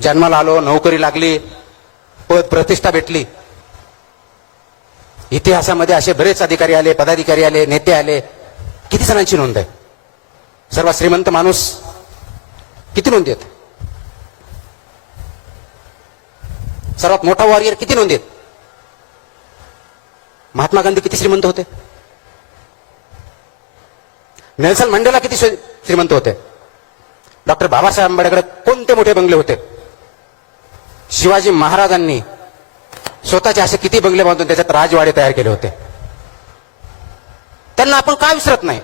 जन्माला आलो, नोकरी लागली, पद प्रतिष्ठा भेटली. इतिहासामध्ये असे बरेच अधिकारी आले, पदाधिकारी आले, नेते आले. किती जणांची नोंद आहे? सर्वात श्रीमंत माणूस किती नोंद आहेत? सर्वात मोठा वॉरियर किती नोंद आहेत? महात्मा गांधी किती श्रीमंत होते? नेल्सन मंडेला किती श्रीमंत होते? डॉक्टर बाबासाहेब आंबेडकर कोणते मोठे बंगले होते? शिवाजी महाराजांनी स्वतःचे असे किती बंगले बांधून त्याच्यात राजवाडे तयार केले होते? त्यांना आपण का विसरत नाही?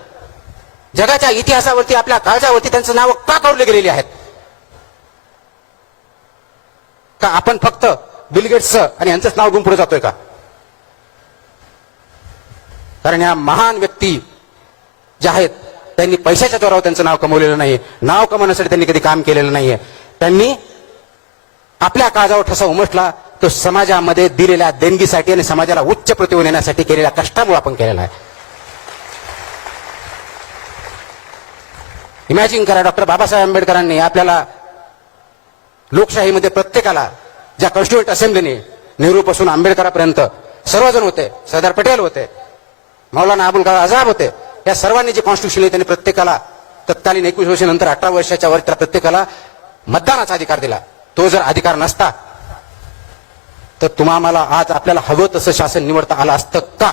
जगाच्या इतिहासावरती, आपल्या काळजावरती त्यांचं नाव का कोरले गेलेली आहेत? का आपण फक्त बिल गेट्स आणि यांचंच नाव घेऊन पुढे जातोय का? कारण ह्या महान व्यक्ती ज्या आहेत त्यांनी पैशाच्या जोरावर त्यांचं नाव कमवलेलं नाहीये. नाव कमवण्यासाठी त्यांनी कधी काम केलेलं नाहीये. त्यांनी आपल्या काळजावर ठसा उमटला तो समाजामध्ये दिलेल्या देणगीसाठी आणि समाजाला उच्च प्रतिमा येण्यासाठी केलेल्या कष्टामुळे आपण केलेला आहे. इमॅजिन करा, डॉक्टर बाबासाहेब आंबेडकरांनी आपल्याला लोकशाहीमध्ये प्रत्येकाला, ज्या कॉन्स्टिट्युएंट असेंब्लीने नेहरूपासून आंबेडकरांपर्यंत सर्वजण होते, सरदार पटेल होते, मौलाना अबुल कलाम आझाद होते, या सर्वांनी जे कॉन्स्टिट्यूशन त्यांनी प्रत्येकाला तत्कालीन 21 वर्षानंतर 18 वर्षाच्या वर त्या प्रत्येकाला मतदानाचा अधिकार दिला. तो जर अधिकार नसता तर तुम्हाला आज आपल्याला हवं तसं शासन निवडता आलं असतं का?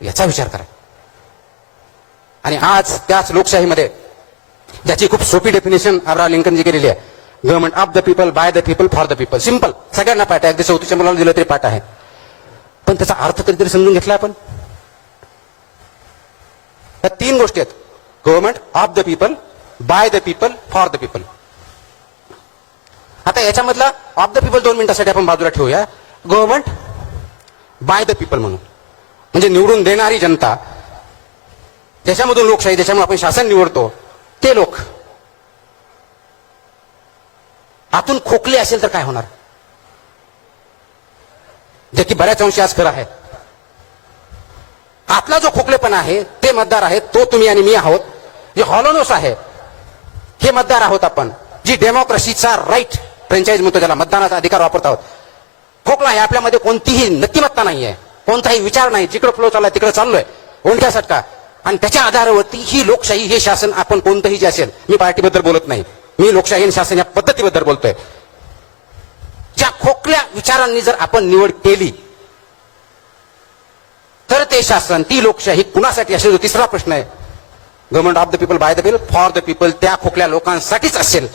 याचा विचार करा. आणि आज त्याच लोकशाहीमध्ये ज्याची खूप सोपी डेफिनेशन अब्राहम लिंकनजी केलेली आहे, government of the people, by the people, for the people. Simple, सगळ्यांना पाठ आहे. अगदी 34च्या मुलाला दिलं तरी पाठ आहे. पण त्याचा अर्थ कधीतरी समजून घेतला आपण? या तीन गोष्टी आहेत: government of the people, by the people, for the people. आता याच्यामधला ऑफ द पीपल 2 मिनिटासाठी आपण बाजूला ठेवूया. गव्हर्नमेंट बाय द पीपल म्हणून, म्हणजे निवडून देणारी जनता, ज्याच्यामधून लोकशाही, ज्याच्यामुळे आपण शासन निवडतो, ते लोक आतून खोकले असेल तर काय होणार? जे की बऱ्याच अंशी आज खरं आहे. आतला जो खोकलेपणा आहे ते मतदार आहेत, तो तुम्ही आणि मी आहोत. जे हॉलोनोस आहे हे मतदार आहोत आपण. जी डेमोक्रेसीचा राईट, फ्रँचाईज म्हणतो त्याला, मतदानाचा अधिकार वापरत आहोत. खोकला आहे आपल्यामध्ये, कोणतीही नक्कीमत्ता नाही आहे, कोणताही विचार नाही, जिकडे फ्लो चाललाय तिकडे चाललोय, ओंठ्या सटका. आणि त्याच्या आधारावरती ही लोकशाही, हे शासन, आपण कोणतंही जे असेल, मी पार्टीबद्दल बोलत नाही, मी लोकशाही आणि शासन या पद्धतीबद्दल बोलतोय. ज्या खोकल्या विचारांनी जर आपण निवड केली तर ते शासन, ती लोकशाही कुणासाठी असेल? तिसरा प्रश्न आहे. Government of the people, by the people, for the people, त्या खोकल्या लोकांसाठीच असेल